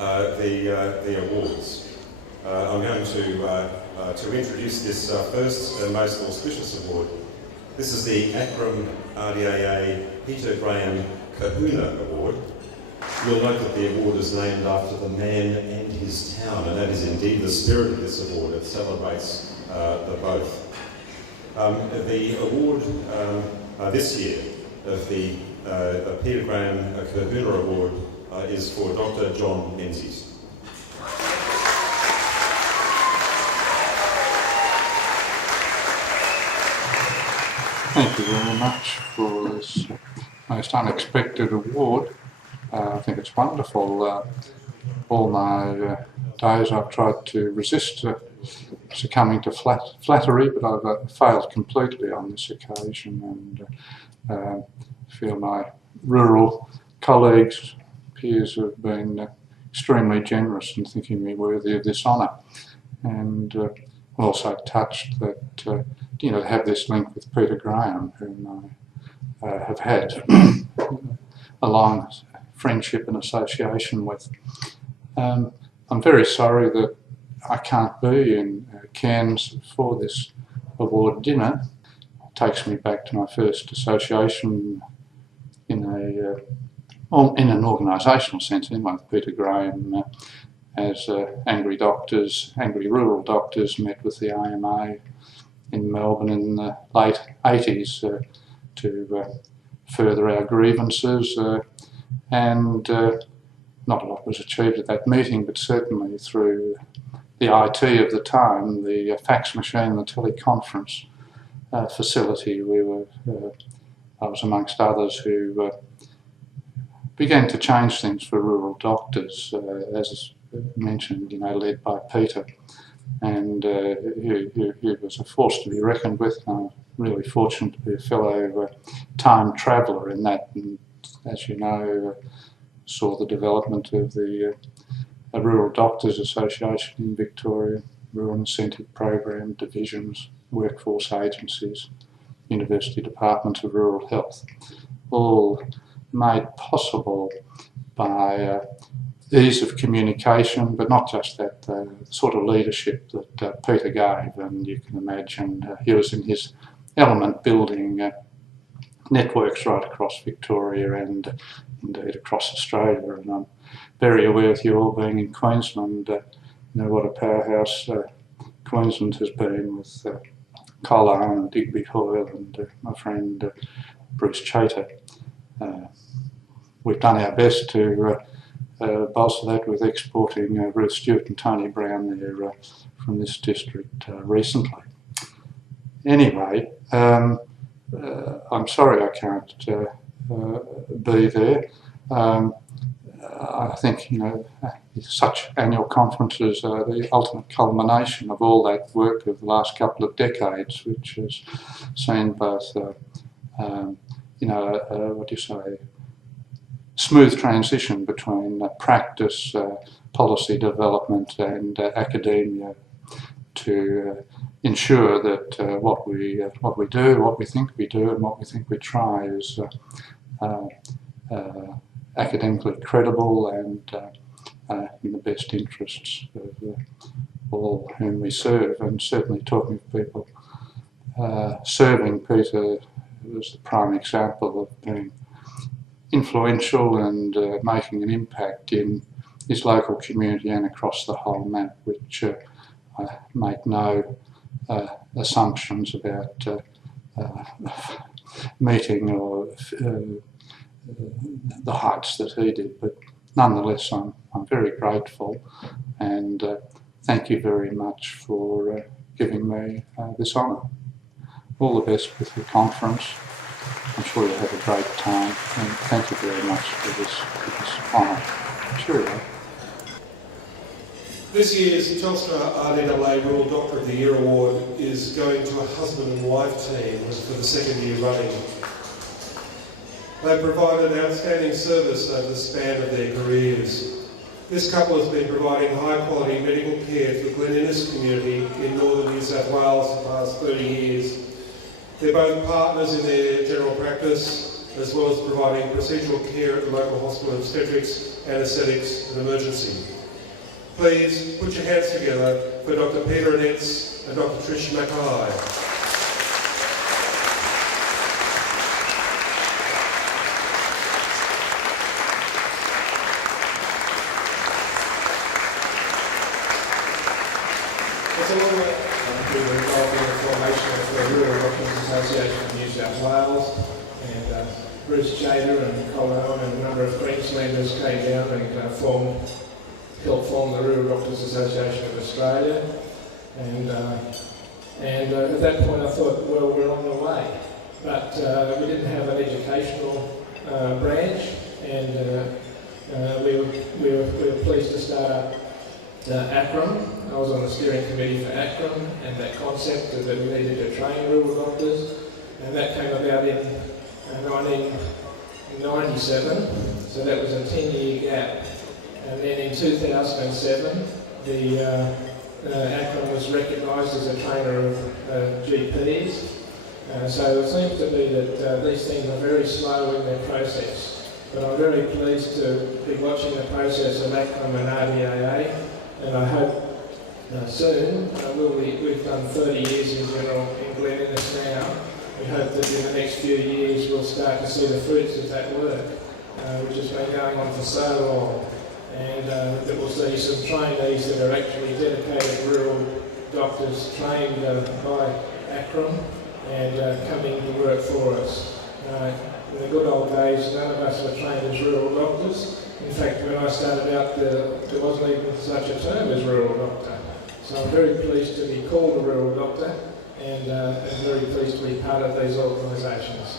the awards. I'm going to introduce this first and most auspicious award. This is the ACRRRM RDAA Peter Graham Kahuna Award. You'll note that the award is named after the man and his town, and that is indeed the spirit of this award. It celebrates the both. The award this year of the Peter Graham Kahuna Award is for Dr. John Menzies. Thank you very much for this most unexpected award. I think it's wonderful. All my days I've tried to resist succumbing to flattery, but I've failed completely on this occasion, and feel my rural colleagues, peers have been extremely generous in thinking me worthy of this honour, and also touched that to have this link with Peter Graham, whom I have had a long friendship and association with. I'm very sorry that I can't be in Cairns for this award dinner. It takes me back to my first association in an organisational sense, anyway, with Peter Graham, as angry rural doctors met with the RMA in Melbourne in the late 80s to further our grievances, and not a lot was achieved at that meeting, but certainly through the IT of the time, the fax machine, the teleconference facility, I was amongst others who began to change things for rural doctors, as mentioned, led by Peter, and he was a force to be reckoned with. I'm really fortunate to be a fellow time traveller in that, and as you know, saw the development of the Rural Doctors Association in Victoria, Rural Incentive Program, divisions, workforce agencies, University Departments of Rural Health, all made possible by ease of communication, but not just that, the sort of leadership that Peter gave, and you can imagine he was in his element building networks right across Victoria and indeed across Australia. And I'm very aware of you all being in Queensland, what a powerhouse Queensland has been with Collar and Digby Hoyle and my friend Bruce Chater. We've done our best to bolster that with exporting Ruth Stewart and Tony Brown there from this district recently. Anyway, I'm sorry I can't be there. I think, such annual conferences are the ultimate culmination of all that work of the last couple of decades, which has seen both, smooth transition between practice, policy development and academia to ensure that what we do, what we think we do and what we think we try is academically credible and in the best interests of all whom we serve. And certainly talking of people serving, Peter was the prime example of being influential and making an impact in his local community and across the whole map, which I make no assumptions about meeting or the heights that he did, but nonetheless I'm very grateful, and thank you very much for giving me this honour. All the best with the conference. I'm sure you'll have a great time, and thank you very much for this honour. Cheerio. This year's Telstra RDAA Rural Doctor of the Year Award is going to a husband and wife team for the second year running. They've provided outstanding service over the span of their careers. This couple has been providing high quality medical care for the Glen Innes community in northern New South Wales for the past 30 years. They're both partners in their general practice, as well as providing procedural care at the local hospital obstetrics anaesthetics and emergency. Please put your hands together for Dr. Peter Annetz and Dr. Trish Mackay. It's a long way through the involvement and formation of the Rural Doctors Association of New South Wales, and Bruce Chater and Colin Owen and a number of Queenslanders came down and helped form the Rural Doctors Association of Australia. And at that point I thought, well, we're on the way. But we didn't have an educational branch, and we were pleased to start up ACRRRM. I was on the steering committee for ACRRRM, and that concept that we needed to train rural doctors, and that came about in 1997, so that was a 10-year gap. And then in 2007, the ACRRRM was recognised as a trainer of GPs. So it seems to be that these things are very slow in their process. But I'm very pleased to be watching the process of ACRRRM and RDAA, and I hope soon, we've done 30 years in general in Glen Innes now. We hope that in the next few years we'll start to see the fruits of that work, which has been going on for so long. And that we'll see some trainees that are actually dedicated rural doctors trained by ACRRRM and coming to work for us. In the good old days, none of us were trained as rural doctors. In fact, when I started out, there wasn't even such a term as rural doctor. So I'm very pleased to be called a rural doctor, and very pleased to be part of these organisations.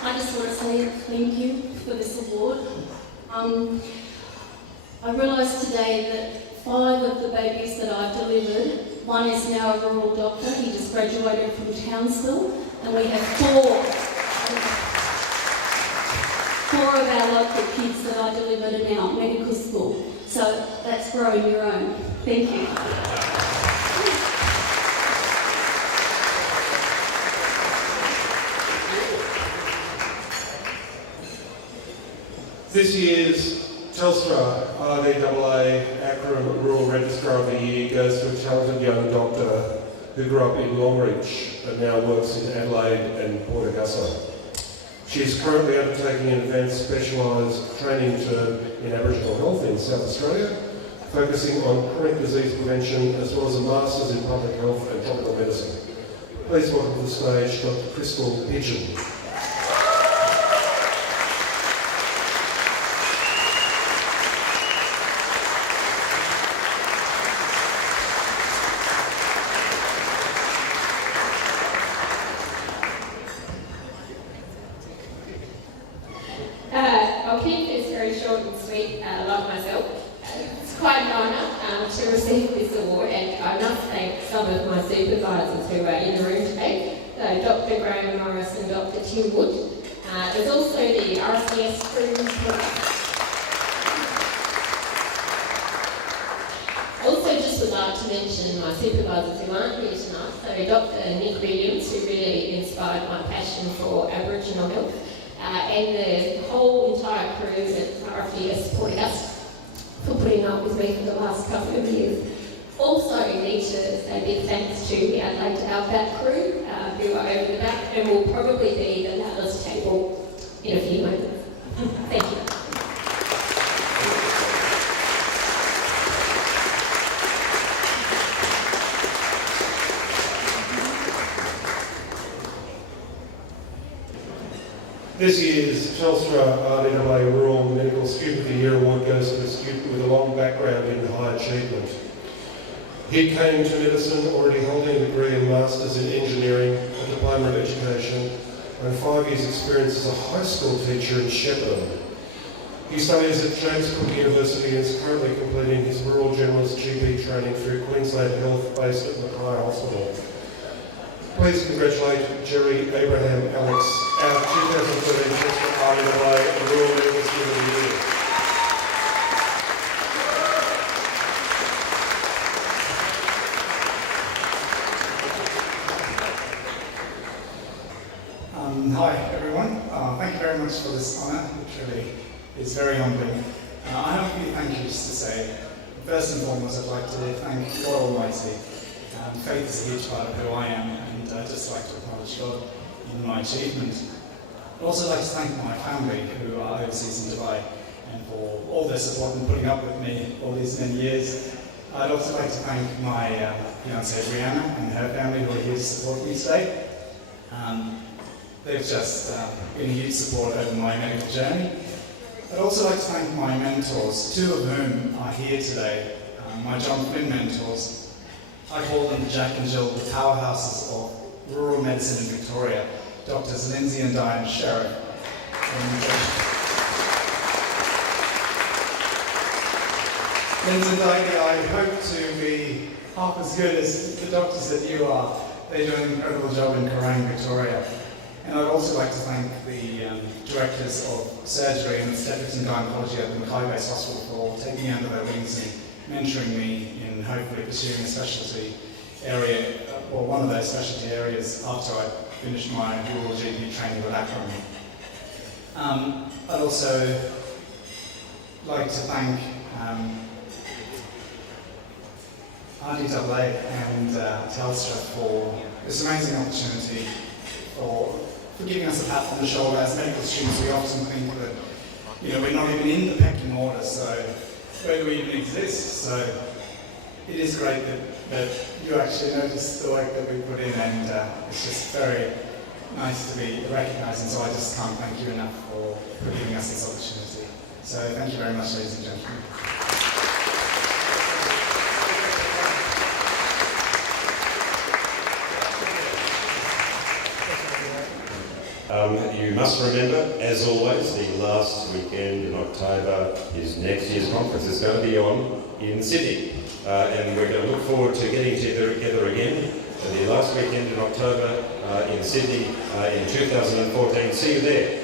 I just want to say thank you for this award. I realised today that 5 of the babies that I've delivered, one is now a rural doctor. He just graduated from Townsville, and we have 4 of our local kids that I delivered are now at medical school. So that's growing your own. Thank you. This year's Telstra RDAA ACRRRM Rural Registrar of the Year goes to a talented young doctor who grew up in Longreach and now works in Adelaide and Port Augusta. She is currently undertaking an advanced specialised training term in Aboriginal health in South Australia, focusing on chronic disease prevention as well as a Masters in Public Health and Tropical Medicine. Please welcome to the stage Dr. Crystal Pigeon. I'll keep this very short and sweet, like myself. It's quite an honour to receive this award, and I must thank some of my supervisors who are in the room today, Dr. Graham Morris and Dr. Tim Wood. There's also the RCS crew. Also just would like to mention my supervisors who aren't here tonight, so Dr. Nick Williams, who really inspired my passion for Aboriginal health, and the whole entire crew at RFDS Port Augusta for putting up with me for the last couple of years. Also need to say big thanks to the Adelaide Outback crew who are over the back and will probably be the loudest table in a few moments. Thank you. This year's Telstra RDAA Rural Medical Student of the Year Award goes to a student with a long background in high achievement. He came to medicine already holding a degree in Masters in Engineering, a Diploma of Education, and 5 years' experience as a high school teacher in Shepparton. He studies at James Cook University and is currently completing his rural generalist GP training through Queensland Health based at Mackay Hospital. Please congratulate Jerry Abraham Alex, our 2013 Telstra RDAA Rural Medical Student of the Year. Hi everyone, thank you very much for this honour, which really is very humbling. I have a few thank yous to say. First and foremost, I'd like to thank God Almighty. Faith is a huge part of who I am, and I'd just like to acknowledge God in my achievement. I'd also like to thank my family who are overseas in Dubai and for all their support and putting up with me all these many years. I'd also like to thank my fiancée Brianna and her family who are here to support me today. They've just been a huge support over my medical journey. I'd also like to thank my mentors, two of whom are here today, my John Flynn mentors. I call them Jack and Jill, the powerhouses of rural medicine in Victoria, Doctors Lindsay and Diane Sheriff. Lindsay and Diane, I hope to be half as good as the doctors that you are. They do an incredible job in Kerrang, Victoria. And I'd also like to thank the directors of surgery and obstetrics and gynecology at the Mackay-based Hospital for taking me under their wings and mentoring me in hopefully pursuing a specialty area, or one of those specialty areas after I finished my rural GP training with ACRRRM. I'd also like to thank RDAA and Telstra for this amazing opportunity, for giving us a pat on the shoulder. As medical students, we often think that, we're not even in the pecking order, so where do we even exist? So it is great that you actually notice the work that we put in, and it's just very nice to be recognised, and so I just can't thank you enough for giving us this opportunity. So thank you very much, ladies and gentlemen. You must remember, as always, the last weekend in October is next year's conference. It's going to be on in Sydney, and we're going to look forward to getting together again the last weekend in October in Sydney in 2014. See you there.